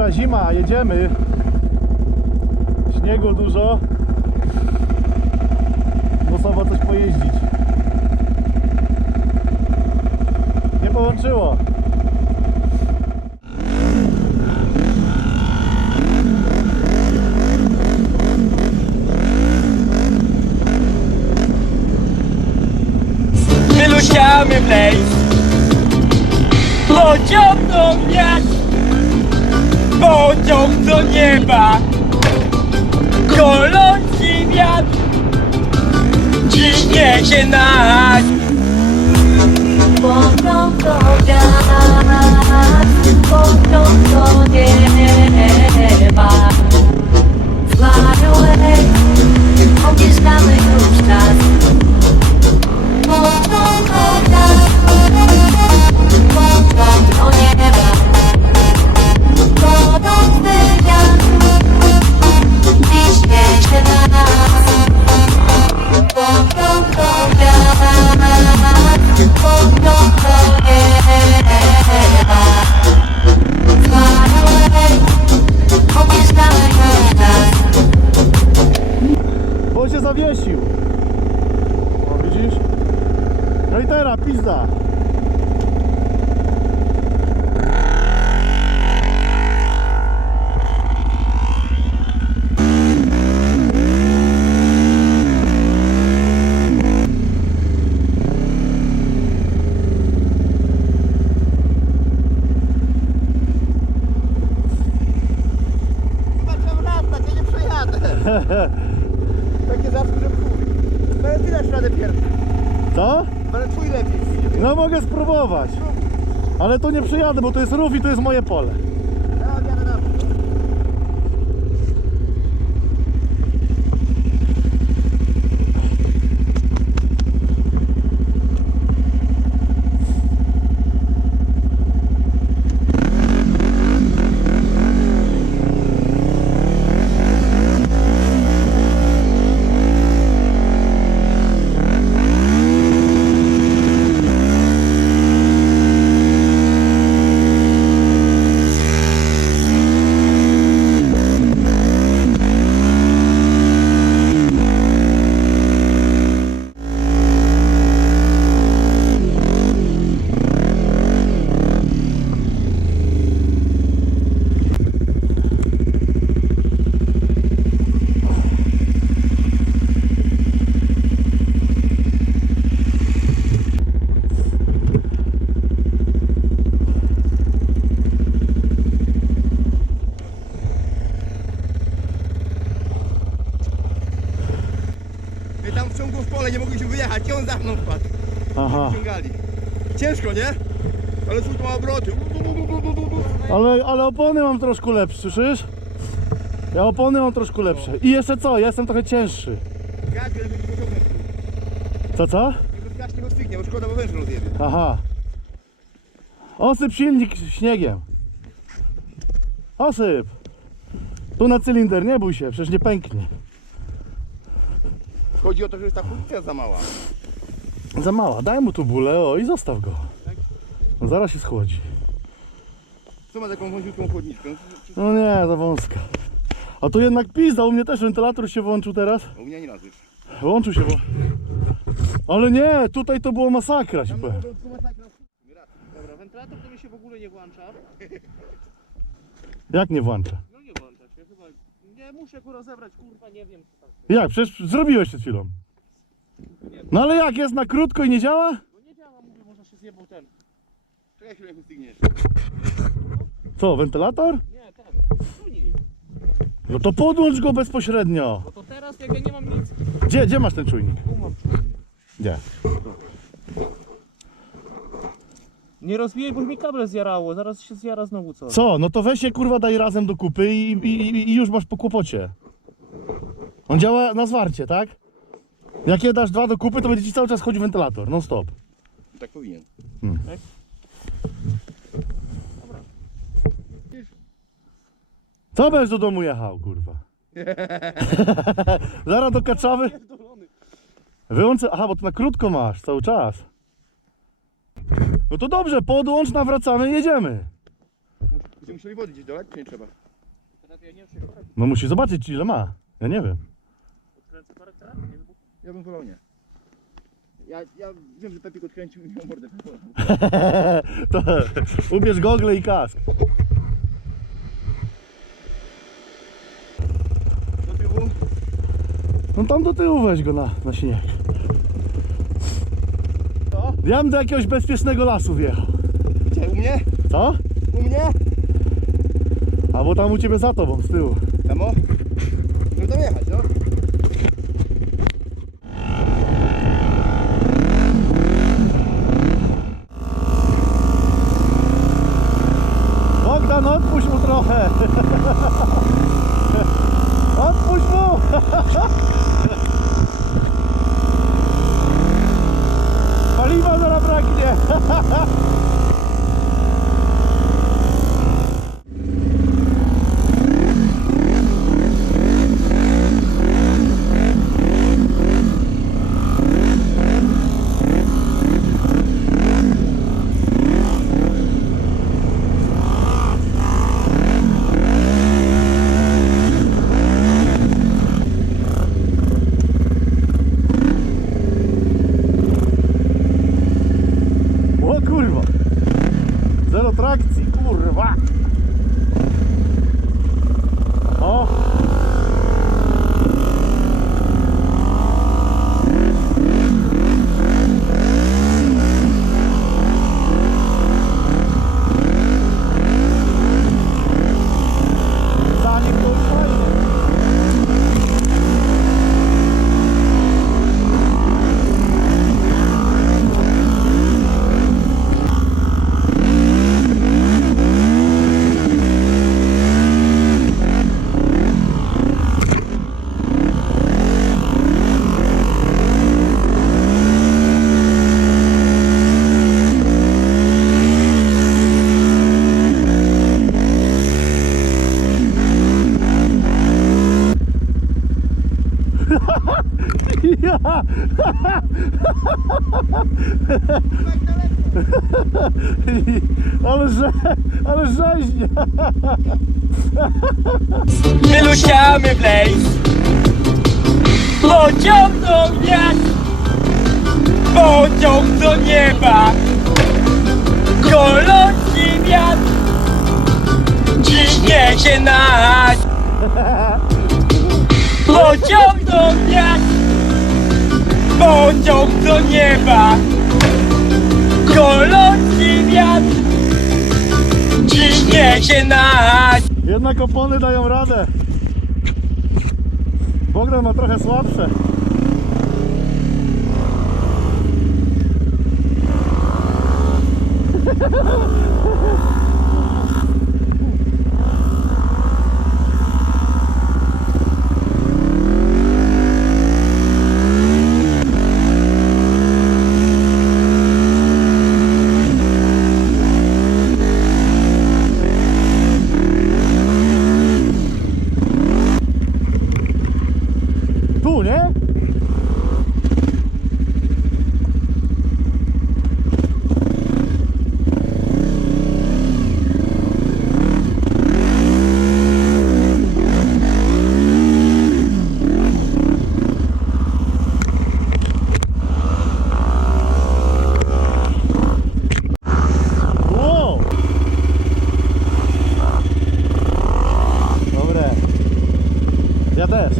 Dobra, zima, jedziemy. Śniegu dużo. Musowo coś pojeździć. Nie połączyło. Wylusiamy wleźć Pociągną wiatr Pociąg do nieba. Golący wiatr Dziś niesie nas Ale to nie przyjadę, bo to jest rów i to jest moje pole. Ja odjadę na dół. My tam wciągło w pole, nie mogliśmy wyjechać i on za mną wpadł. Aha. Ciągali. Ciężko, nie? Ale to ma obroty. Ale, ale opony mam troszkę lepsze, słyszysz? Ja opony mam troszkę lepsze. I jeszcze co? Ja jestem trochę cięższy. Gaz, żeby go pociągnąć. Co, co? Styknie, bo szkoda, bo węż rozjebie. Aha. Osyp silnik śniegiem. Osyp. Tu na cylinder, nie bój się, przecież nie pęknie. Chodzi o to, że jest ta policja za mała. Za mała, daj mu tu bólę, o i zostaw go. No zaraz się schłodzi. Co ma taką wąziutką chłodniczkę? No nie, za wąska. A tu jednak pizda, u mnie też wentylator się włączył teraz. U mnie nie razujesz. Włączył się, bo... Ale nie, tutaj to było masakra, ci powiem. Dobra, wentylator to mi się w ogóle nie włącza. Jak nie włącza? Nie muszę go rozebrać, kurwa, nie wiem co tam. Jak? Przecież zrobiłeś przed chwilą. No ale jak, jest na krótko i nie działa? No nie działa, mówię, może się zjebał ten. Czekaj chwilę, jak stygniesz. Co, wentylator? Nie, ten. Czujnik. No to podłącz go bezpośrednio. No to teraz jak ja nie mam nic, Gdzie, gdzie masz ten czujnik? tu mam czujnik. Gdzie? Nie rozwijaj, bo mi kable zjarało, zaraz się zjara znowu co. Co? No to weź się kurwa daj razem do kupy i, i, i już masz po kłopocie. On działa na zwarcie, tak? Jak je dasz dwa do kupy, to będzie ci cały czas chodził wentylator, non stop. Tak powinien. Co będziesz do domu jechał, kurwa? Zaraz do Kaczawy. Wyłączę. Aha, bo to na krótko masz cały czas. No to dobrze, podłącz, nawracamy i jedziemy. Będziemy musieli wody gdzieś dolać, czy nie trzeba? No musi zobaczyć ile ma. Ja nie wiem. Ja bym wolał nie. Ja, ja wiem, że Pepik odkręcił i miał mordę. to ubierz gogle i kask. Do tyłu. No tam do tyłu weź go na, na śnieg. Ja bym do jakiegoś bezpiecznego lasu wjechał. Gdzie? U mnie? Co? U mnie? Albo tam u ciebie za tobą, z tyłu. Tamo? No tam jechać, no. Bogdan, odpuść mu trochę. Odpuść mu. Paliwa zaraz braknie. O kurwa. Zero trakcji, kurwa. O. Zanim to fajnie. Ja. Ale, że, ale rzeźnia. Wylusiamy blaze Pociągną wiatr Pociąg do nieba. Gorący wiatr. Dziś niesie nas Pociągną wiatr Pociąg do nieba Gorący wiatr Dziś niesie nas Jednak opony dają radę. Bogdan ma trochę słabsze. Tu, nie? Wow! Dobre. Ja też.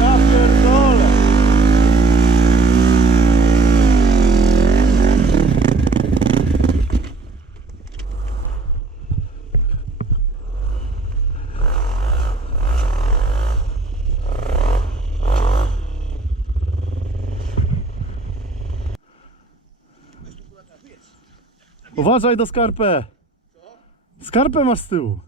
Ja pierdolę. Uważaj do skarpę. Skarpę masz z tyłu.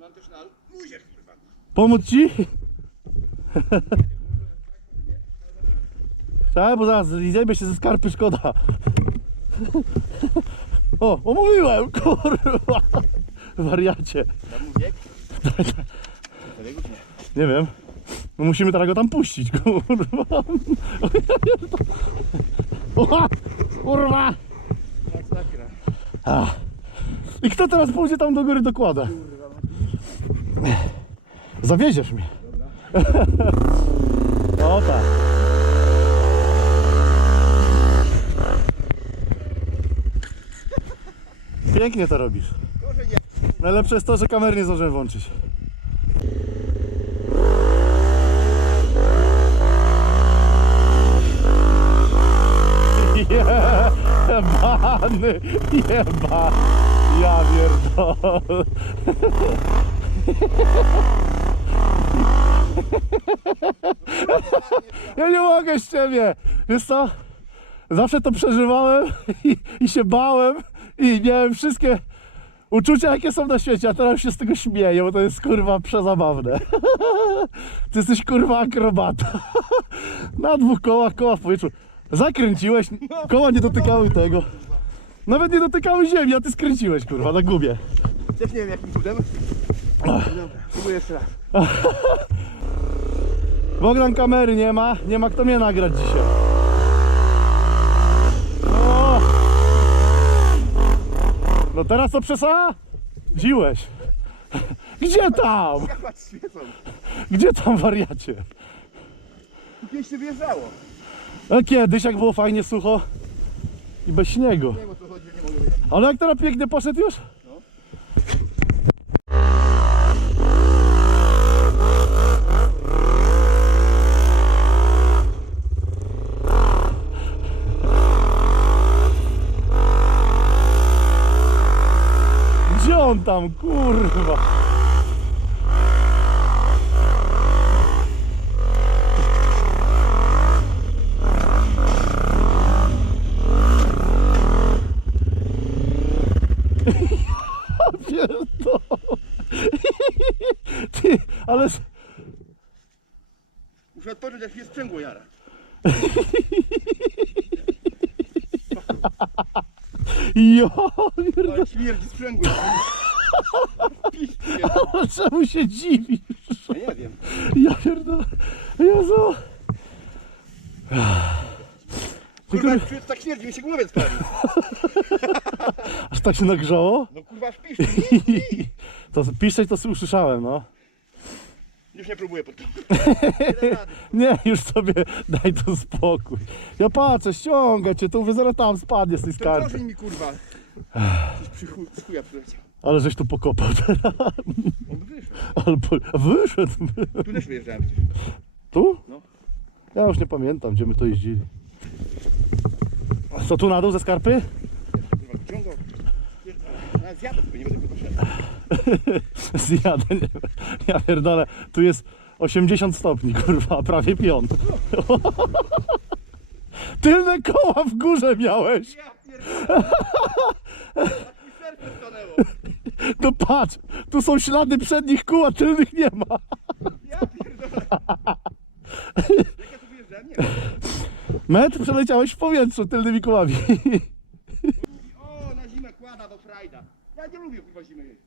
Mam też na luzie, kurwa. Pomóc ci? Tak, bo zaraz zjebie się ze skarpy, szkoda. O, omówiłem, kurwa. Wariacie. Nie wiem. No musimy teraz go tam puścić, kurwa. Kurwa. Ach. I kto teraz pójdzie tam do góry dokłada? Zawieziesz mnie. O tak. Pięknie to robisz. Najlepsze jest to, że kamery nie zdążyłem włączyć. Jebany, jeba, ja pierdolę. Ja nie mogę z ciebie. Wiesz co? Zawsze to przeżywałem i, i się bałem i miałem wszystkie uczucia jakie są na świecie, a teraz się z tego śmieję, bo to jest kurwa przezabawne. Ty jesteś kurwa akrobata. Na dwóch kołach, koła w powietrzu. Zakręciłeś, koła nie dotykały tego. Nawet nie dotykały ziemi, a ty skręciłeś kurwa na gubie. Też nie wiem jakim cudem. Dobra, próbuję jeszcze raz. Bogdan kamery nie ma, nie ma kto mnie nagrać dzisiaj. O! No teraz to przesadziłeś. Gdzie tam? Świecą. Gdzie tam wariacie? Kiedyś się wjeżdżało. A kiedyś jak było fajnie sucho i bez śniegu. Ale jak teraz pięknie poszedł już? Gdzie on tam, kurwa? Ale... Muszę odpocząć jak się sprzęgło jara. Jo. Ale śmierdzi sprzęgło. Piszcie. Czemu się dziwisz? Ja nie wiem. Ja pierdolę. Jezu. Kurwa, kur... jak tak śmierdzi, mi się głowiec pali. Aż tak się nagrzało? No kurwa, aż piszcie. To piszczeć to usłyszałem, no. Już nie próbuję pod to. Nie, już sobie daj to spokój. Ja patrzę, ściąga cię, to mówię, zaraz tam spadnie z tej To skarpy. proszę mi kurwa. Coś przy chuj, z chuja przyleciał. Ale żeś tu pokopał teraz. On by wyszedł. Albo wyszedł. Tu też wyjeżdżałem przecież. Tu? No. Ja już nie pamiętam, gdzie my to jeździli. A co tu na dół ze skarpy? Kurwa, wyciągał. Nawet zjadę, tylko nie będę go poszedł. Zjadę, nie Ja pierdolę, tu jest 80 stopni, kurwa, prawie pion. Tylne koła w górze miałeś. Ja pierdolę. Mi serce stanęło. No patrz, tu są ślady przednich kół, a tylnych nie ma. Ja pierdolę. Jak ja tu wyjeżdżałem? Nie wiem. Metr przeleciałeś w powietrzu tylnymi kołami. O, na zimę kłada do frajda. Ja nie lubię kurwa zimy jeździć.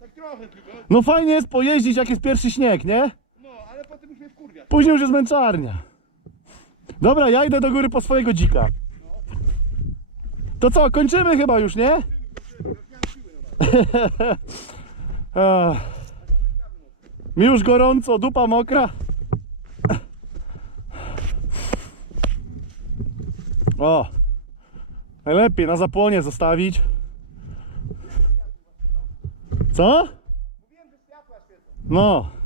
Tak trochę tylko. No fajnie jest pojeździć, jak jest pierwszy śnieg, nie? No, ale potem już mnie wkurwia. Później już jest męczarnia. Dobra, ja idę do góry po swojego dzika. To co, kończymy chyba już, nie? Mi już gorąco, dupa mokra. O, najlepiej na zapłonie zostawić. Co? No.